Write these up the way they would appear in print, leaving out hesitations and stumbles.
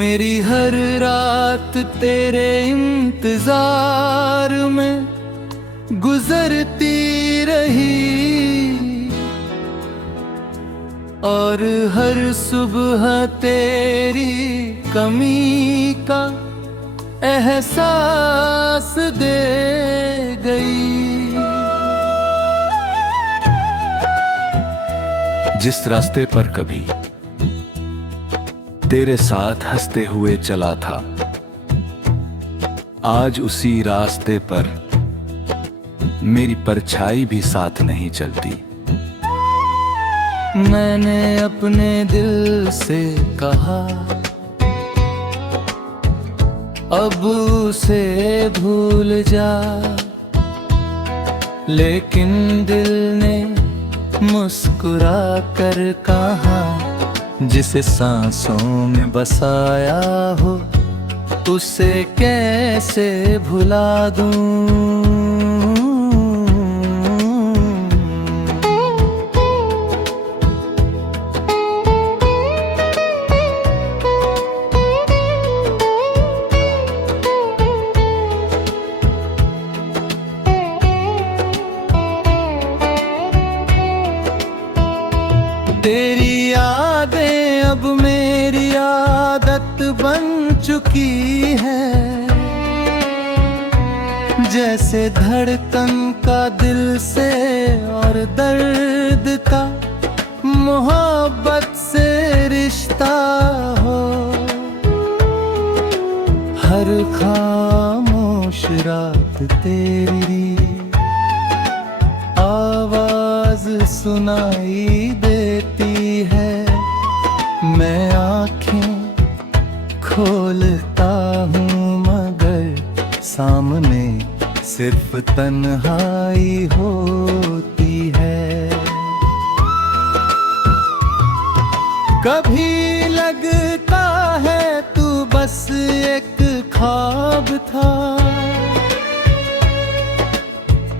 मेरी हर रात तेरे इंतजार में गुजरती रही और हर सुबह तेरी कमी का एहसास दे गई। जिस रास्ते पर कभी तेरे साथ हंसते हुए चला था, आज उसी रास्ते पर मेरी परछाई भी साथ नहीं चलती। मैंने अपने दिल से कहा अब उसे भूल जा, लेकिन दिल ने मुस्कुरा कर कहा जिसे सांसों में बसाया हो उसे कैसे भुला दूं। तेरी यादें अब मेरी आदत बन चुकी है, जैसे धड़कन का दिल से और दर्द का मोहब्बत से रिश्ता हो। हर खामोश रात तेरी आवाज सुनाई देती है। मैं आँखें खोलता हूँ मगर सामने सिर्फ तन्हाई होती है। कभी लगता है तू बस एक ख्वाब था,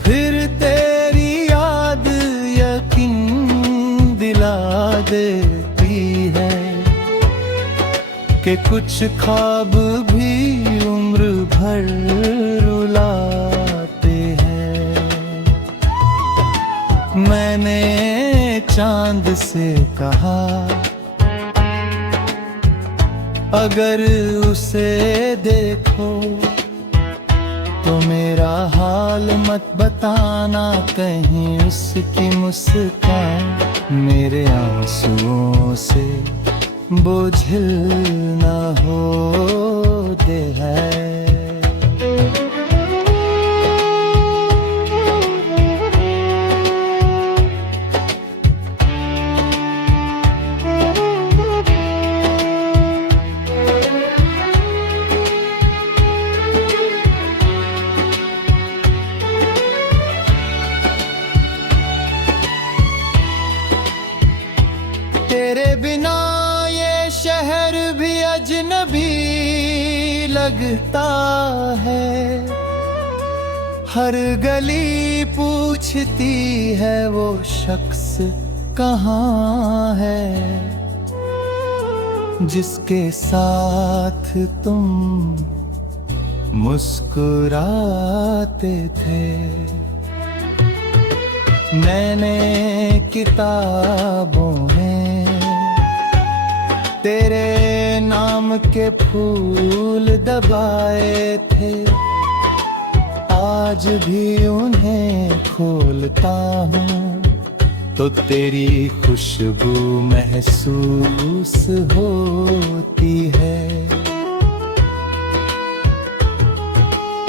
फिर तेरी याद यकीन दिला देती है कि कुछ ख्वाब भी उम्र भर रुलाते हैं। मैंने चांद से कहा अगर उसे देखो तो मेरा हाल मत बताना, कहीं उसकी मुस्कान मेरे आंसुओं से बोझिल ना हो दे है। तेरे बिना ये शहर भी अजनबी लगता है, हर गली पूछती है वो शख्स कहाँ है जिसके साथ तुम मुस्कुराते थे। मैंने किताबों में तेरे नाम के फूल दबाए थे, आज भी उन्हें खोलता हूँ तो तेरी खुशबू महसूस होती है।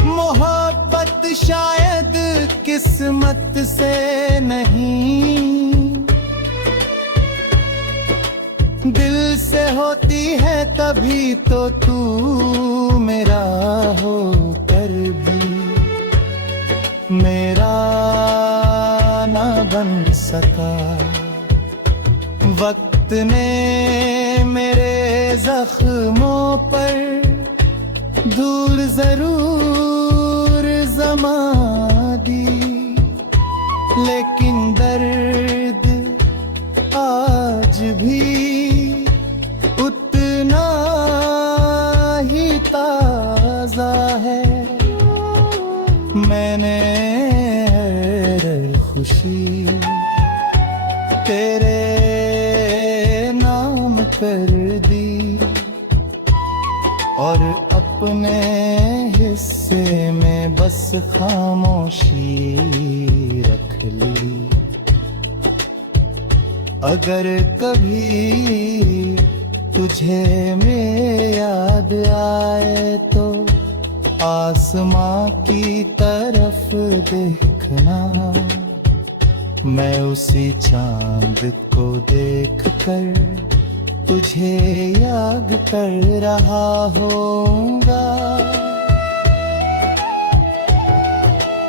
मोहब्बत शायद किस्मत से नहीं दिल से होती है, तभी तो तू मेरा होकर भी मेरा ना बन सका। वक्त ने मेरे जख्मों पर धूल जरूर जमा दी, लेकिन दर्द आज भी उतना मैंने हर खुशी तेरे नाम कर दी और अपने हिस्से में बस खामोशी रख ली। अगर कभी तुझे मेरी याद आए तो आसमां की तरफ देखना, मैं उसी चांद को देखकर तुझे याद कर रहा होऊंगा।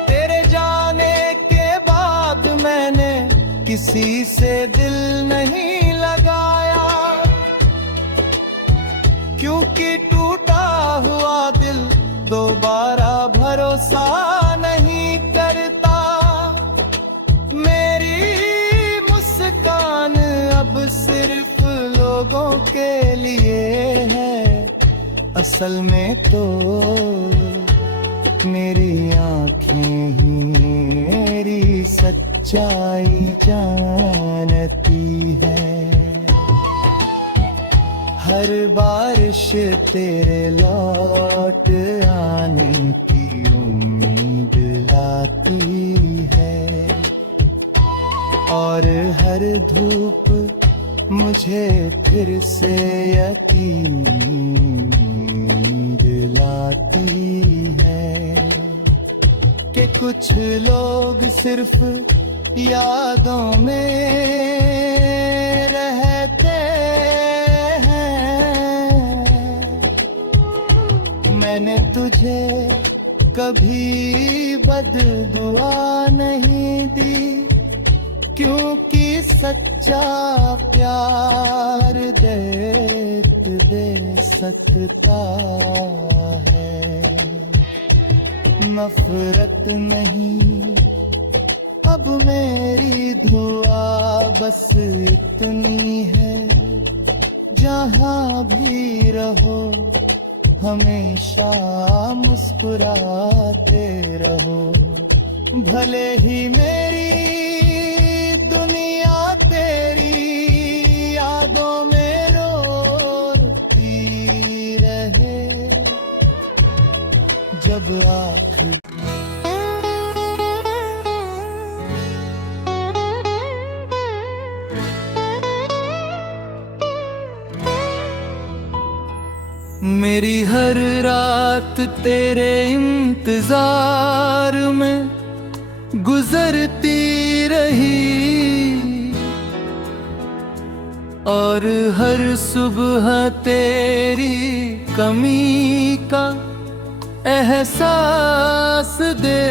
तेरे जाने के बाद मैंने किसी से दिल नहीं लगाया, क्योंकि टूटा हुआ दिल दोबारा भरोसा नहीं करता। मेरी मुस्कान अब सिर्फ लोगों के लिए है, असल में तो मेरी आँखें ही मेरी सच्चाई जानती है। हर बारिश तेरे लौट आने की उम्मीद लाती है और हर धूप मुझे फिर से यकीन दिलाती है कि कुछ लोग सिर्फ यादों में रहते हैं। मैंने तुझे कभी बददुआ नहीं दी, क्योंकि सच्चा प्यार दे सकता है, नफरत नहीं। अब मेरी दुआ बस इतनी है, जहाँ भी रहो हमेशा मुस्कुराते रहो। भले ही मेरी दुनिया तेरी यादों में रोती रहे, जब आँख मेरी हर रात तेरे इंतजार में गुजरती रही और हर सुबह तेरी कमी का एहसास दे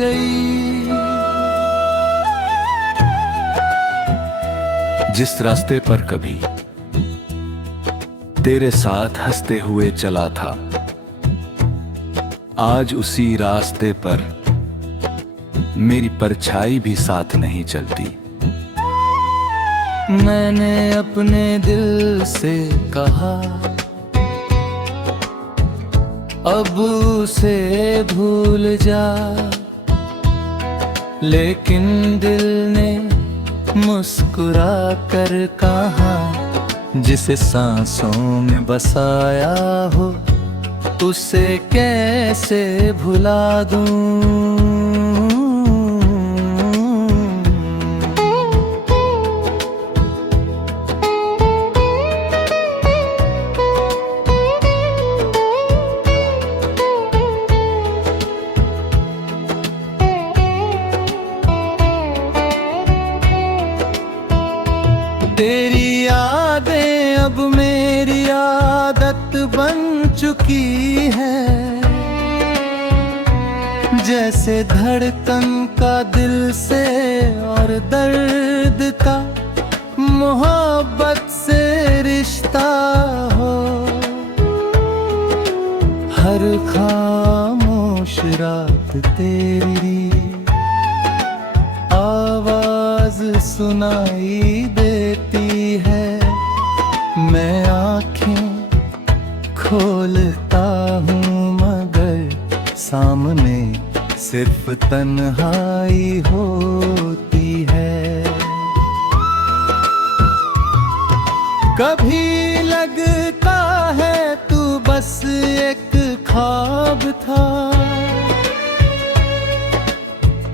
गई। जिस रास्ते पर कभी तेरे साथ हंसते हुए चला था, आज उसी रास्ते पर मेरी परछाई भी साथ नहीं चलती। मैंने अपने दिल से कहा अब उसे भूल जा, लेकिन दिल ने मुस्कुरा कर कहा जिसे सांसों में बसाया हो उसे कैसे भुला दूं। तेरी यादें अब मेरी आदत बन चुकी है, जैसे धड़कन का दिल से और दर्द का मोहब्बत से रिश्ता हो। हर खामोश रात तेरी आवाज सुनाई देती है, मैं आँखें खोलता हूँ मगर सामने सिर्फ तन्हाई होती है। कभी लगता है तू बस एक ख्वाब था,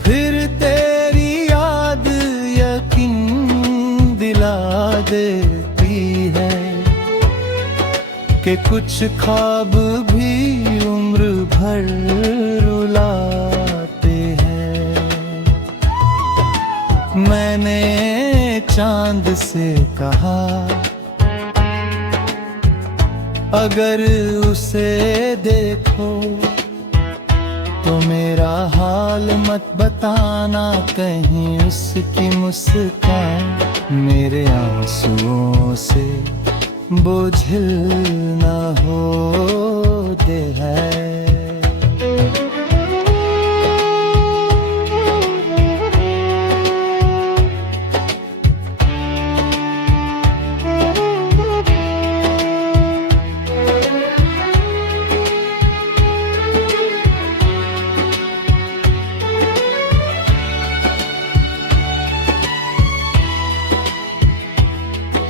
फिर तेरी याद यकीन दिला देती है कि कुछ ख्वाब भी उम्र भर रुलाते हैं। मैंने चांद से कहा अगर उसे देखो तो मेरा हाल मत बताना, कहीं उसकी मुस्कान मेरे आंसुओं से बोझिल न हो दे है।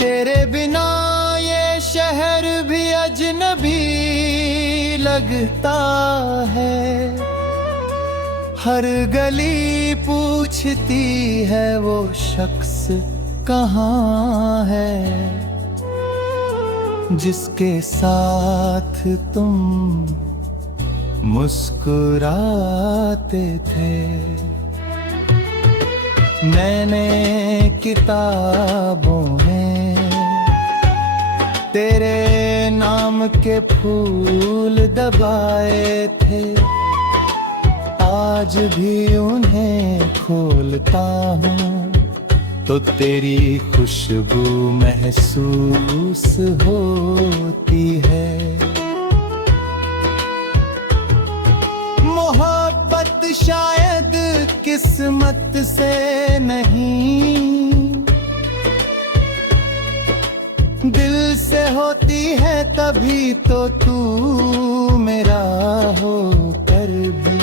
तेरे बिना ये शहर भी अजनबी लगता है, हर गली पूछती है वो शख्स कहाँ है, जिसके साथ तुम मुस्कुराते थे। मैंने किताबों में तेरे नाम के फूल दबाए थे, आज भी उन्हें खोलता हूँ तो तेरी खुशबू महसूस होती है। मोहब्बत शायद किस्मत से नहीं, दिल से होती है तभी तो तू मेरा हो कर भी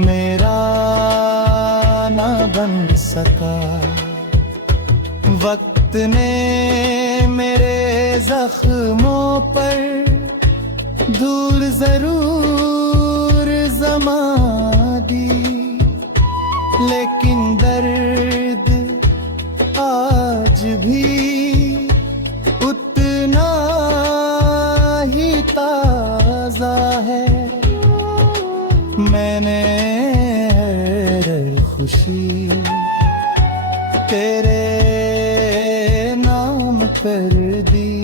मेरा ना बन सका। वक्त ने मेरे जख्मों पर धूल जरूर जमा दी, लेकिन दर्द आज भी उतना ही ताजा है। मैंने हर खुशी तेरे नाम कर दी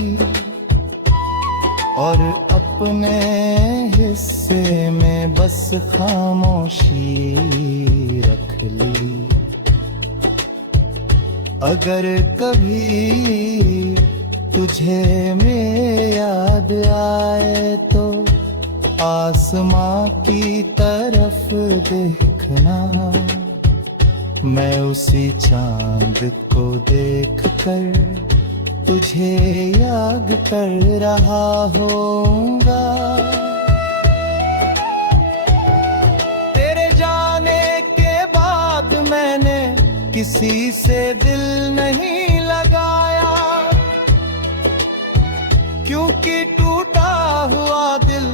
और अपने हिस्से में बस खामोशी रख ली। अगर कभी तुझे मेरी याद आए तो आसमां की तरफ देखना, मैं उसी चांद को देखकर तुझे याद कर रहा होऊंगा। तेरे जाने के बाद मैंने किसी से दिल नहीं लगाया, क्योंकि टूटा हुआ दिल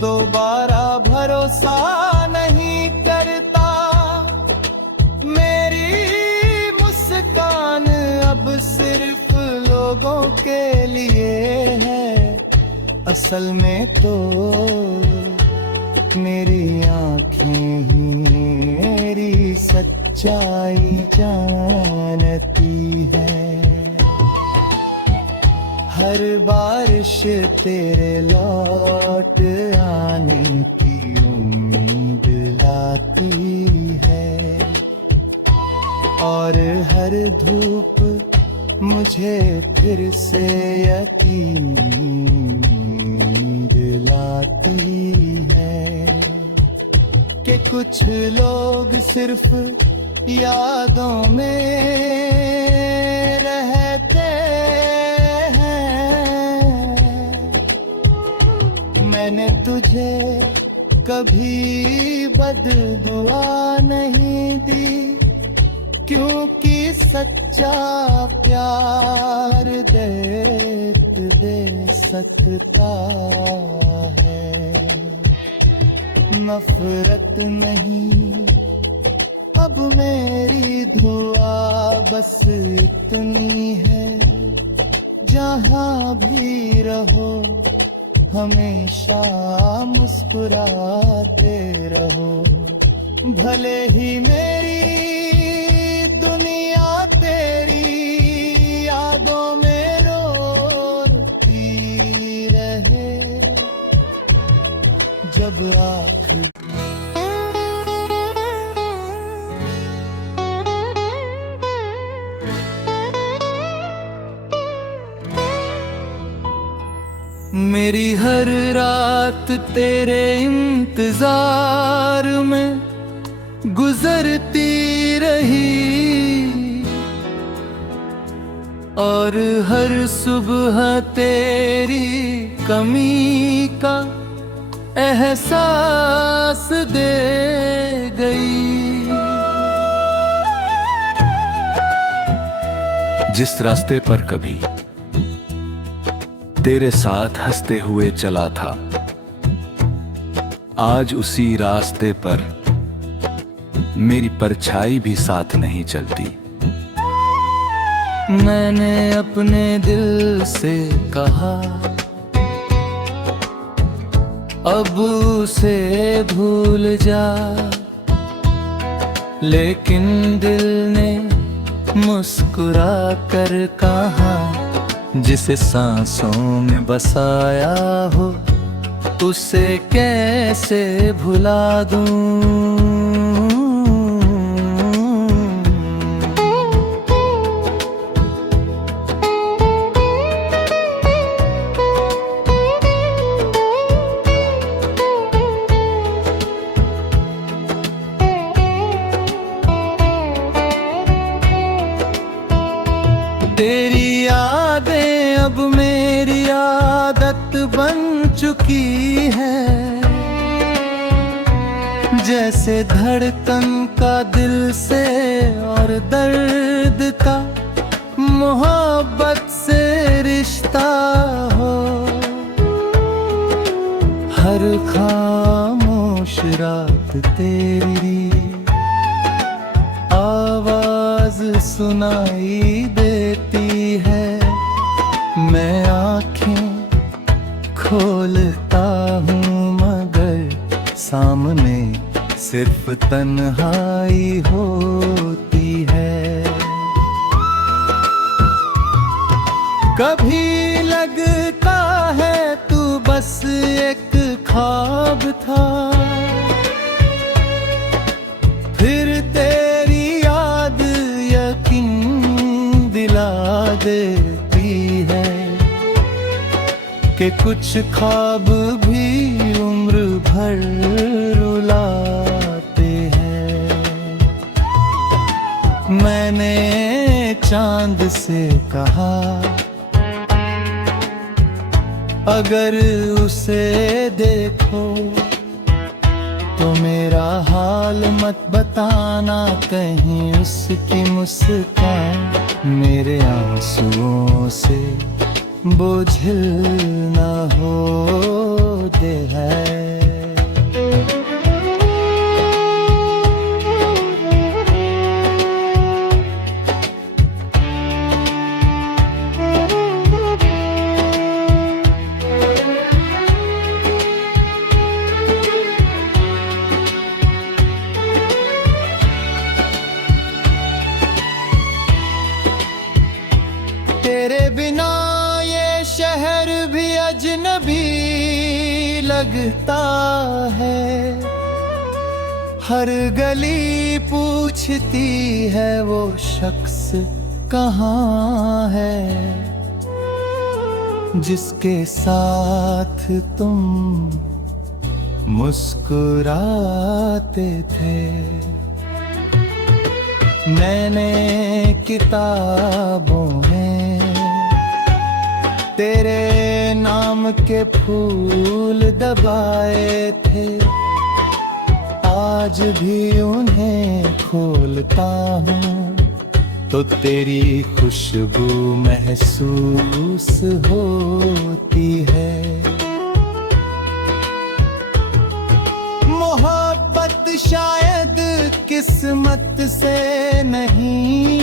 दोबारा भरोसा नहीं करता। मेरी मुस्कान अब सिर्फ लोगों के लिए है, असल में तो मेरी आँखें ही मेरी सच्चाई जानती है। हर बारिश तेरे लौट आने की उम्मीद लाती है, और हर धूप मुझे फिर से यकीन दिलाती है कि कुछ लोग सिर्फ यादों में रहते हैं। मैंने तुझे कभी बददुआ नहीं दी, क्योंकि सच्चा प्यार दे सकता है। नफरत नहीं अब मेरी दुआ बस इतनी है, जहाँ भी रहो हमेशा मुस्कुराते रहो। भले ही मेरी दुनिया तेरी यादों में रोती रहे, जब आँख मेरी हर रात तेरे इंतजार में गुजरती रही, और हर सुबह तेरी कमी का एहसास दे गई। जिस रास्ते पर कभी तेरे साथ हंसते हुए चला था, आज उसी रास्ते पर मेरी परछाई भी साथ नहीं चलती। मैंने अपने दिल से कहा अब उसे भूल जा, लेकिन दिल ने मुस्कुरा कर कहा जिसे सांसों में बसाया हो उसे कैसे भुला दूं। तेरी यादें अब मेरी आदत बन चुकी है, जैसे धड़कन का दिल से और दर्द का मोहब्बत से रिश्ता हो। हर खामोश रात तेरी आवाज सुनाई देती है, मैं आँखें खोलता हूँ मगर सामने सिर्फ तन्हाई होती है। कभी लगता है तू बस एक ख्वाब था, फिर तेरी याद यकीन दिला देती है कि कुछ ख्वाब भी उम्र भर रुलाते हैं। मैंने चांद से कहा अगर उसे देखो तो मेरा हाल मत बताना, कहीं उसकी मुस्कान मेरे आंसुओं से बोझिल न हो दे है। तेरे बिना ये शहर भी अजनबी लगता है, हर गली पूछती है वो शख्स कहाँ है, जिसके साथ तुम मुस्कुराते थे। मैंने किताबों में तेरे नाम के फूल दबाए थे, आज भी उन्हें खोलता हूँ तो तेरी खुशबू महसूस होती है। मोहब्बत शायद किस्मत से नहीं,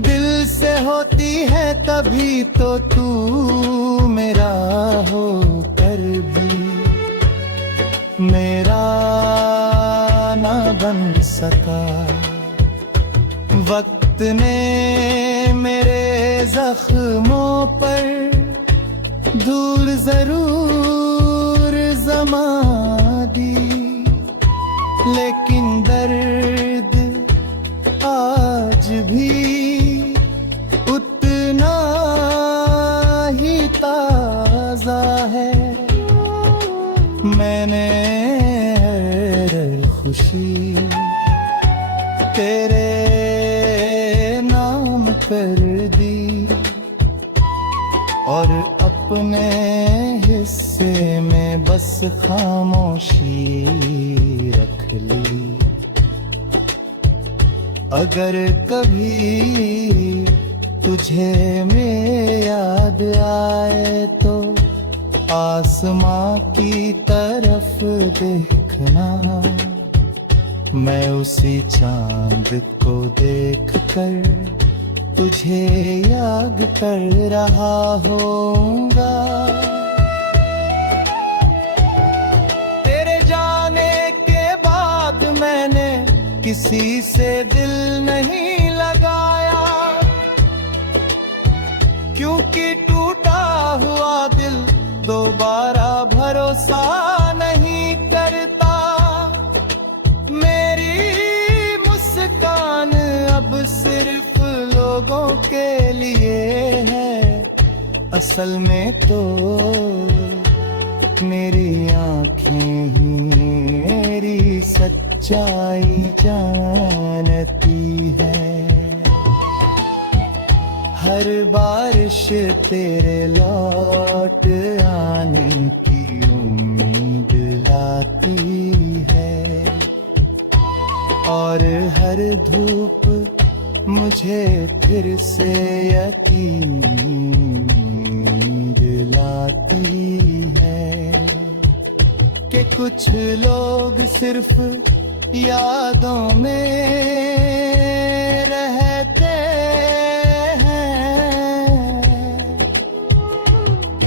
दिल से होती है, तभी तो तू मेरा होकर भी मेरा ना बन सका। वक्त ने मेरे जख्मों पर धूल जरूर जमा दी, लेकिन दर्द आज भी उतना ही ताजा है। मैंने हर खुशी तेरे नाम कर दी और अपने हिस्से में बस खामोशी रख ली। अगर कभी तुझे मेरी याद आए तो आसमां की तरफ देखना, मैं उसी चांद को देखकर तुझे याद कर रहा होऊंगा। तेरे जाने के बाद मैंने किसी से दिल नहीं लगाया, क्योंकि टूटा हुआ दिल दोबारा भरोसा नहीं करता। मेरी मुस्कान अब सिर्फ लोगों के लिए है, असल में तो मेरी आँखें ही मेरी सच्चाई जानती है। हर बारिश तेरे लौट आने की उम्मीद लाती है, और हर धूप मुझे फिर से यकीन दिलाती है कि कुछ लोग सिर्फ यादों में रहते हैं।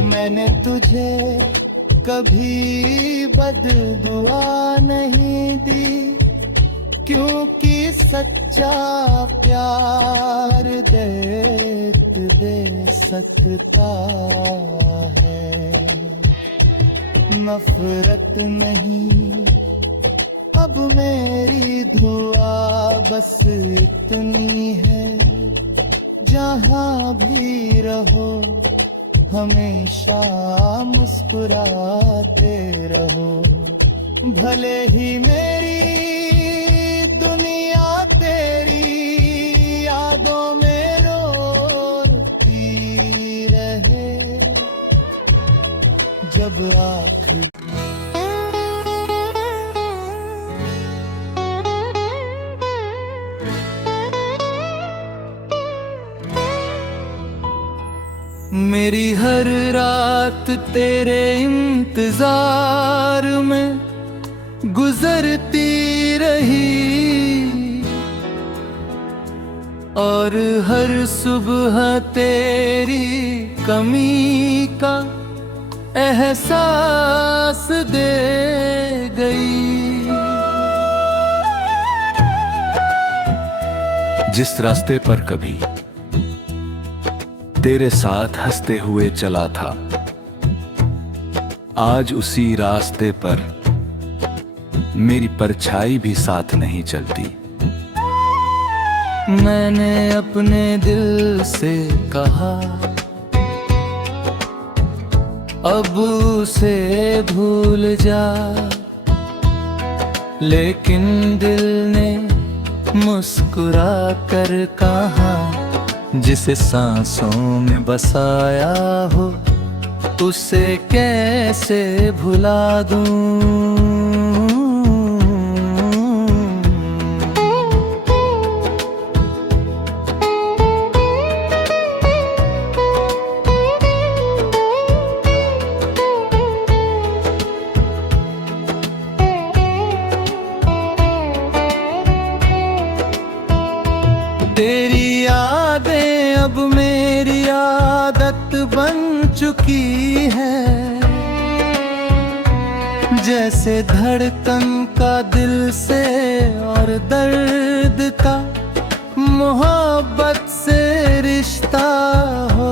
मैंने तुझे कभी बददुआ नहीं दी, क्योंकि सच्चा प्यार देख दे सकता है, नफरत नहीं। अब मेरी दुआ बस इतनी है, जहाँ भी रहो हमेशा मुस्कुराते रहो। भले ही मेरी दुनिया तेरी यादों में रोती रहे, जब आखिर मेरी हर रात तेरे इंतजार में गुजरती रही, और हर सुबह तेरी कमी का एहसास दे गई। जिस रास्ते पर कभी तेरे साथ हंसते हुए चला था, आज उसी रास्ते पर मेरी परछाई भी साथ नहीं चलती। मैंने अपने दिल से कहा अब उसे भूल जा, लेकिन दिल ने मुस्कुरा कर कहा जिसे सांसों में बसाया हो उसे कैसे भुला दूं। तेरी यादें अब मेरी आदत बन चुकी है, जैसे धड़कन का दिल से और दर्द का मोहब्बत से रिश्ता हो।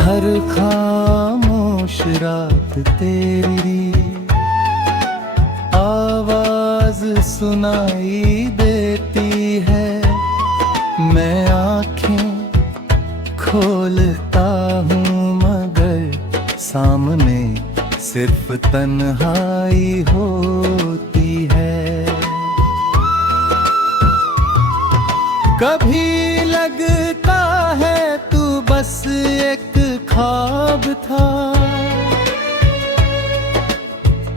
हर खामोश रात तेरी आवाज सुनाई देती है। मैं आँखें खोलता हूँ मगर सामने सिर्फ तन्हाई होती है। कभी लगता है तू बस एक ख्वाब था,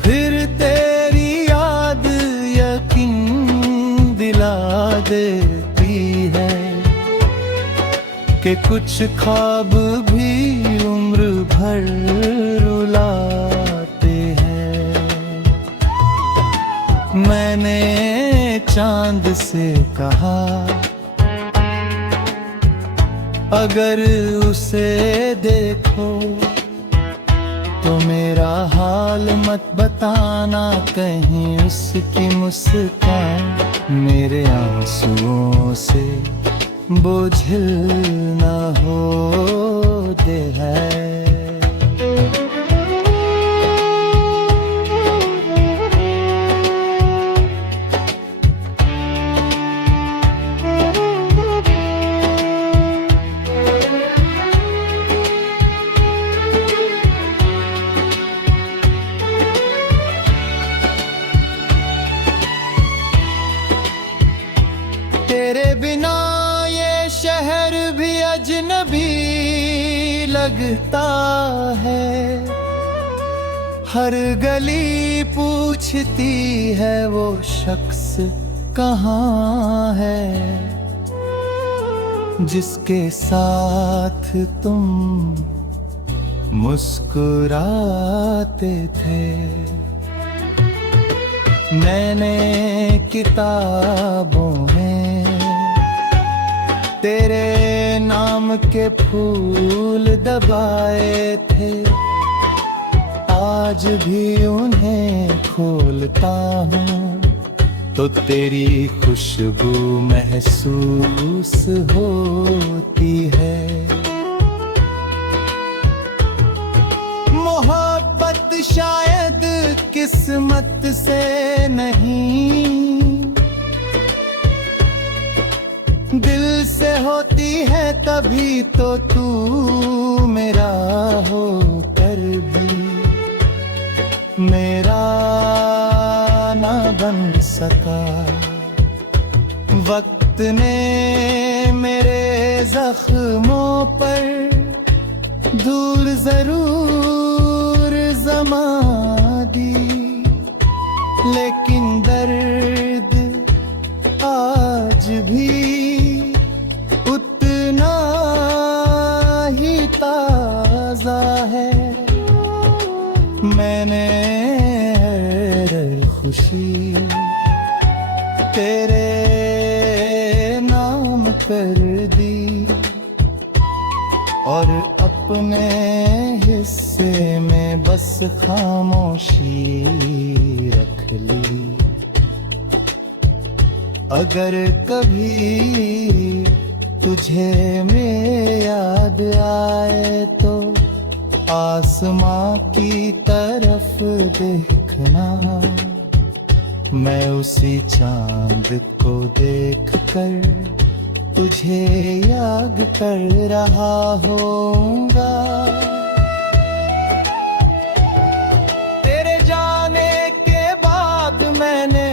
फिर तेरी याद यकीन दिला देती है कि कुछ ख्वाब भी उम्र भर रुलाते हैं। मैंने चांद से कहा अगर उसे देखो तो मेरा हाल मत बताना, कहीं उसकी मुस्कान मेरे आंसुओं से बोझिल न हो दे है। तेरे बिना ये शहर भी अजनबी लगता है। हर गली पूछती है वो शख्स कहाँ है, जिसके साथ तुम मुस्कुराते थे। मैंने किताबों में तेरे नाम के फूल दबाए थे, आज भी उन्हें खोलता हूँ तो तेरी खुशबू महसूस होती है। मोहब्बत शायद किस्मत से नहीं, दिल से होती है तभी तो तू मेरा हो कर भी मेरा ना बन सका। वक्त ने मेरे जख्मों पर धूल जरूर जमा दी, लेकिन दर्द आज भी उतना ही ताजा है। मैंने हर खुशी तेरे नाम कर दी और अपने हिस्से में बस खामोशी रख ली। अगर कभी तुझे मेरी याद आए तो आसमां की तरफ देखना, मैं उसी चांद को देखकर तुझे याद कर रहा होऊंगा। तेरे जाने के बाद मैंने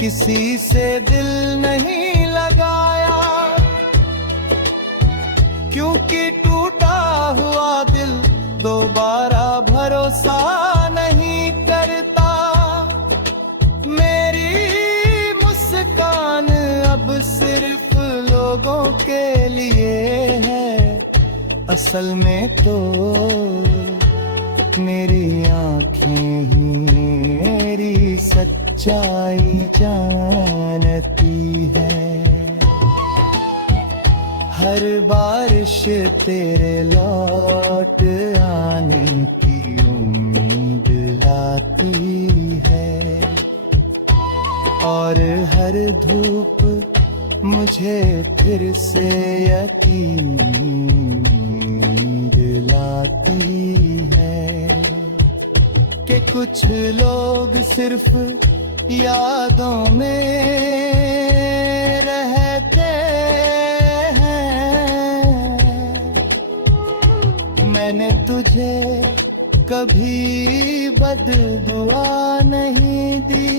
किसी से दिल नहीं लगाया, क्योंकि टूटा हुआ दोबारा भरोसा नहीं करता। मेरी मुस्कान अब सिर्फ लोगों के लिए है, असल में तो मेरी आँखें ही मेरी सच्चाई जानती है। हर बारिश तेरे लौट आने की उम्मीद लाती है, और हर धूप मुझे फिर से यकीन दिलाती है कि कुछ लोग सिर्फ यादों में रहते हैं। मैंने तुझे कभी बददुआ नहीं दी,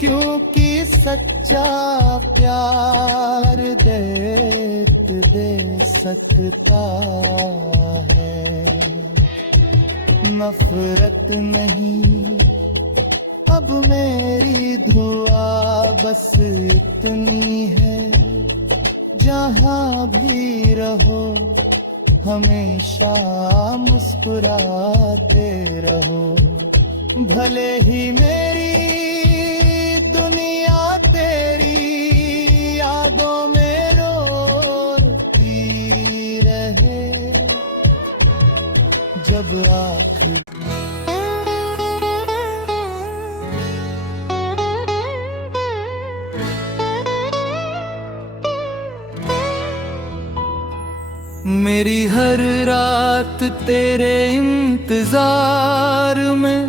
क्योंकि सच्चा प्यार दे सकता है। नफरत नहीं अब मेरी दुआ बस इतनी है, जहाँ भी रहो हमेशा मुस्कुराते रहो। भले ही मेरी दुनिया तेरी यादों में रोती रहे, जब आखिर मेरी हर रात तेरे इंतजार में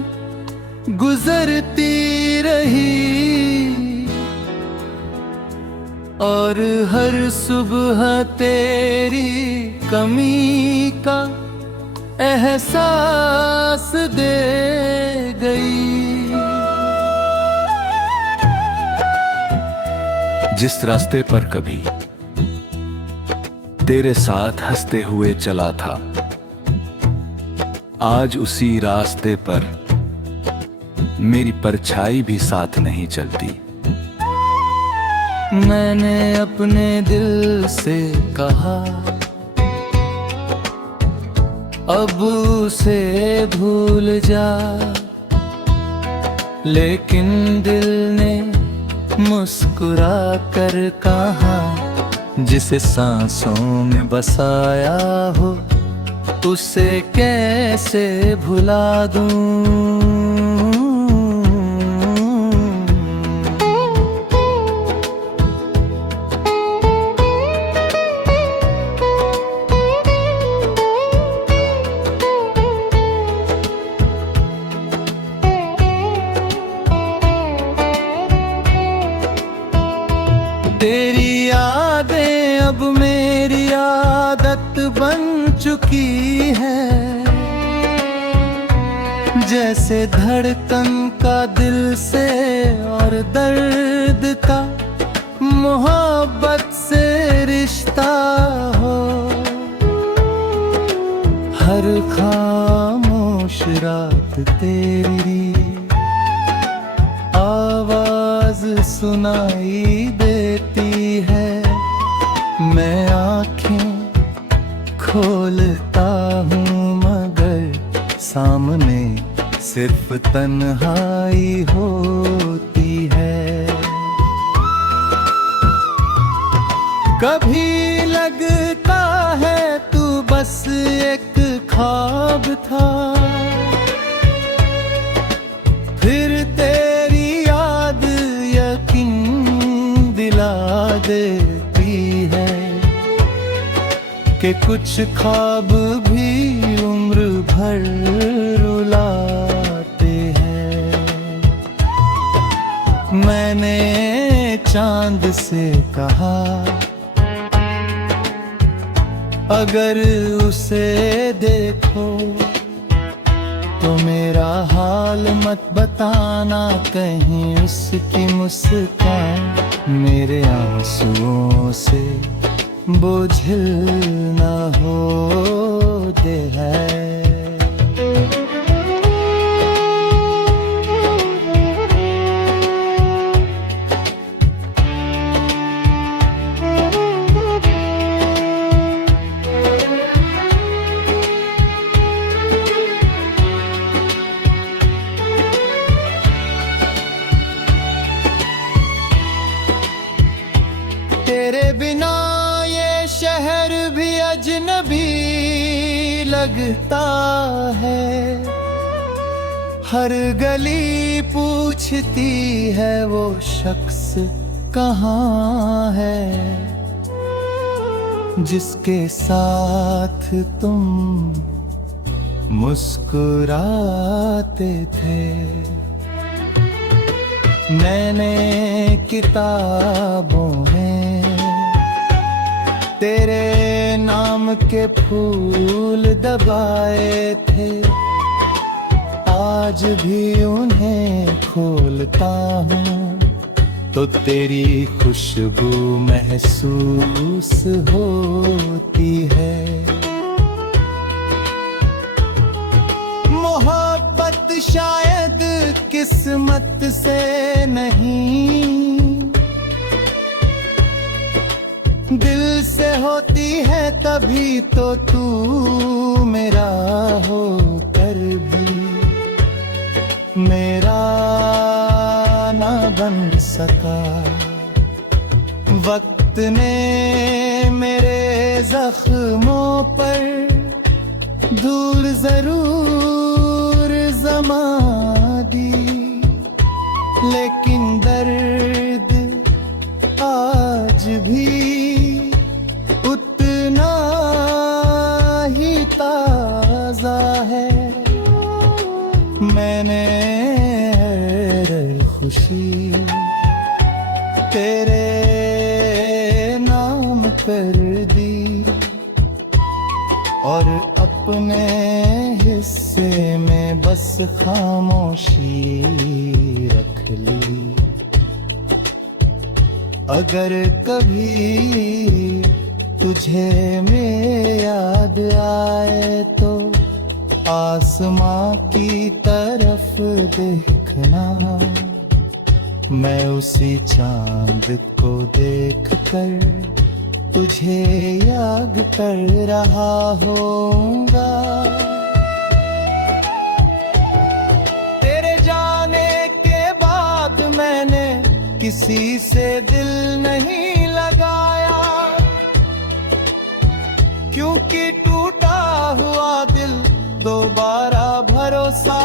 गुजरती रही, और हर सुबह तेरी कमी का एहसास दे गई। जिस रास्ते पर कभी तेरे साथ हंसते हुए चला था, आज उसी रास्ते पर मेरी परछाई भी साथ नहीं चलती। मैंने अपने दिल से कहा अब उसे भूल जा, लेकिन दिल ने मुस्कुरा कर कहा जिसे सांसों में बसाया हो उसे कैसे भुला दूं। तेरी यादें अब मेरी आदत बन चुकी है, जैसे धड़कन का दिल से और दर्द का मोहब्बत से रिश्ता हो। हर खामोश रात तेरी आवाज सुनाई देती है, मैं आँखें खोलता हूँ मगर सामने सिर्फ तन्हाई होती है। कभी लगता है तू बस एक ख्वाब था, फिर तेरी याद यकीन दिला देती है कि कुछ ख्वाब भी उम्र भर रुलाते हैं। मैंने चांद से कहा अगर उसे देखो तो मेरा हाल मत बताना, कहीं उसकी मुस्कान मेरे आंसुओं से बोझिल ना हो दे है। लगता है। हर गली पूछती है वो शख्स कहाँ है, जिसके साथ तुम मुस्कुराते थे। मैंने किताबों में तेरे नाम के फूल दबाए थे, आज भी उन्हें खोलता हूँ तो तेरी खुशबू महसूस होती है। मोहब्बत शायद किस्मत से नहीं, दिल से होती है, तभी तो तू मेरा होकर भी मेरा ना बन सका। वक्त ने मेरे जख्मों पर धूल जरूर जमा दी, लेकिन दर्द आज भी उतना ही ताजा है। मैंने हर खुशी तेरे नाम कर दी और अपने हिस्से में बस खामोशी रख ली। अगर कभी तुझे मेरी याद आए तो आसमां की तरफ देखना, मैं उसी चांद को देखकर तुझे याद कर रहा होऊंगा। तेरे जाने के बाद मैंने किसी से दिल नहीं लगाया, क्योंकि टूटा हुआ दिल दोबारा भरोसा